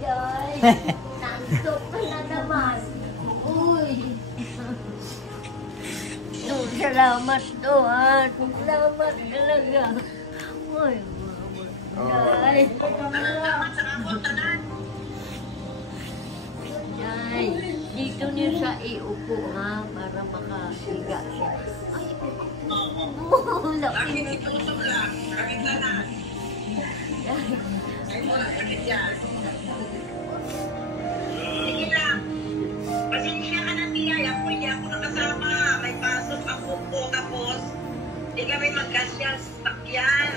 Yay! Nantok ka na naman. Uy! Salamat to ha. Salamat talaga. Uy, Yay! Yay! Dito niyo siya iupo ha para makahiga siya. Ay! Oh, laki na ito. Kakita na. Ay mo lang sakit yan. Sige lang. Pasensya ka na, Tiyay. Ako hindi ako nakasama. May pasok ako po. Tapos, hindi kami magkasya sa sakyan.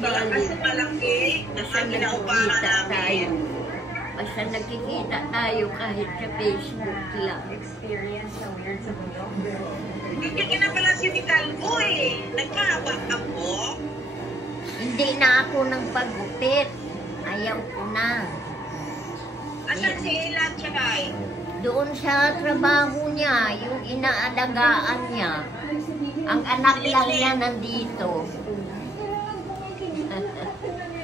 Wala kasi malaki. Nasa ginaupahan namin. Basta nakikita tayo kahit sa Facebook lang. Hindi ka na pala si Calvo eh. Nagkahabak ako. Hindi na ako nang paggupit. Ayaw ko na. Asan si Ella at Chay? Doon sa trabaho niya, yung inaalagaan niya. Ang anak lang niya nandito.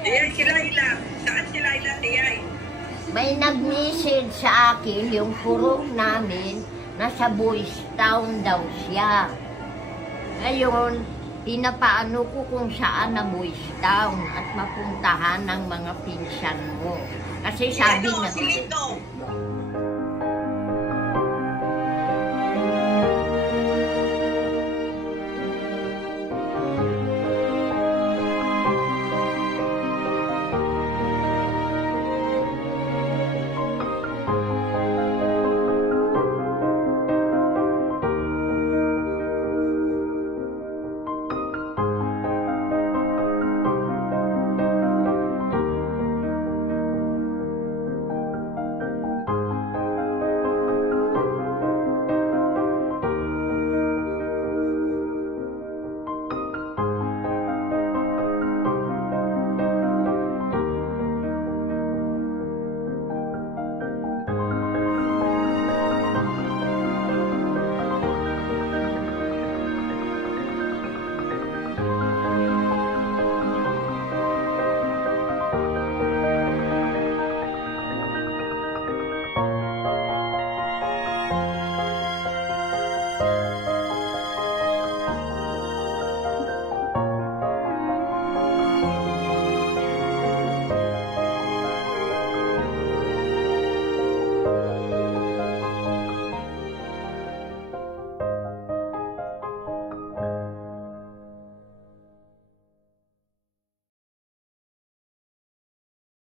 Tiyay, si Laila. Saan si Laila, Tiyay? May nag-message sa akin yung purok namin nasa Boys Town daw siya. Ngayon, pinapaano ko kung saan na Boys Town at mapuntahan ng mga pinsan mo. Kasi sabi na... Si Lito.